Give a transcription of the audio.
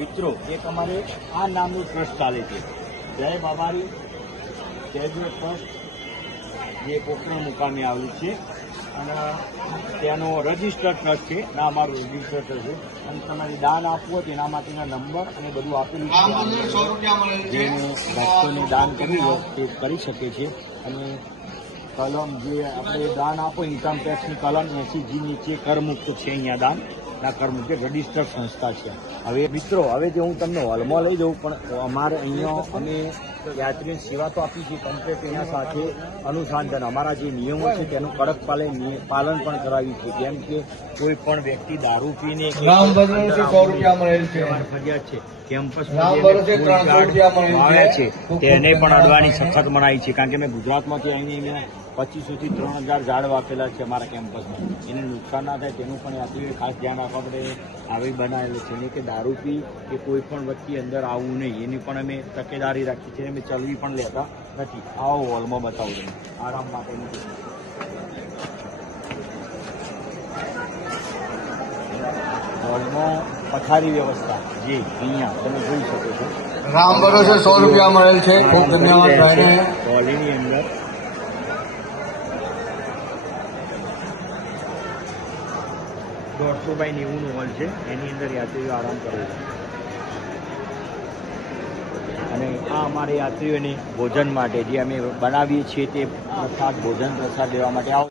મિત્રો એક અમારે આ નામનું ટ્રસ્ટ ચાલે છે, જય બાબારી ચેરિટેબલ ટ્રસ્ટ, જે પોખરણ મુકામે આવેલું છે અને તેનો રજિસ્ટર્ડ ટ્રસ્ટ છે. ના, અમારું રજિસ્ટર્ડ ટ્રસ્ટ છે અને તમારે દાન આપવું હોય તેના માટેના નંબર અને બધું આપેલું છે. જેને ભક્તોને દાન કરવું હોય તે કરી શકે છે. અને કલમ જે આપણે દાન આપો ઇન્કમ ટેક્સની કલમ 80G નીચે કરમુક્ત છે. અહીંયા દાન ના કરમુક્ત રજિસ્ટર્ડ સંસ્થા છે. હવે મિત્રો, હવે જે હું તમને હોલમાં લઈ જાઉં, પણ અમારે અહીંયા અમે યાત્રીઓની સેવા તો આપી છે કમ્પ્લેટ, એના સાથે અનુસંધાન અમારા જે નિયમો છે તેનું કડક પાલન પણ કરાવ્યું છે. જેમ કે કોઈ પણ વ્યક્તિ દારૂ પીને ફરિયાદ છે, કેમ્પસમાં આવ્યા છે તેને પણ અડવાની સખત મનાઈ છે. કારણ કે મેં ગુજરાતમાંથી આવીને 2500 થી 3000 ઝાડ વાપેલા છે અમારા કેમ્પસમાં. એને નુકસાન ના થાય તેનું પણ યાત્રીઓએ ખાસ ધ્યાન રાખવા પડે. આવી બનાવેલું છે ને કે દારૂ પી કે કોઈ પણ વ્યક્તિ અંદર આવવું નહીં, એની પણ અમે તકેદારી રાખી છે. અમે ચલવી પણ લેતા નથી. આવો હોલમાં બતાવું તમે આરામ માટેનું. હોલમાં પથારી વ્યવસ્થા જે અહીંયા તમે જોઈ શકો છો. રામ ભરોસે 100 રૂપિયા મળેલ છે. ખૂબ ધન્યવાદ ભાઈને. હોલની અંદર 150x90 હોલ છે. એની અંદર યાત્રીઓ આરામ કરે છે. અને આ અમારે યાત્રીઓને ભોજન માટે જે અમે બનાવીએ છીએ તે પ્રસાદ લેવા માટે આવો.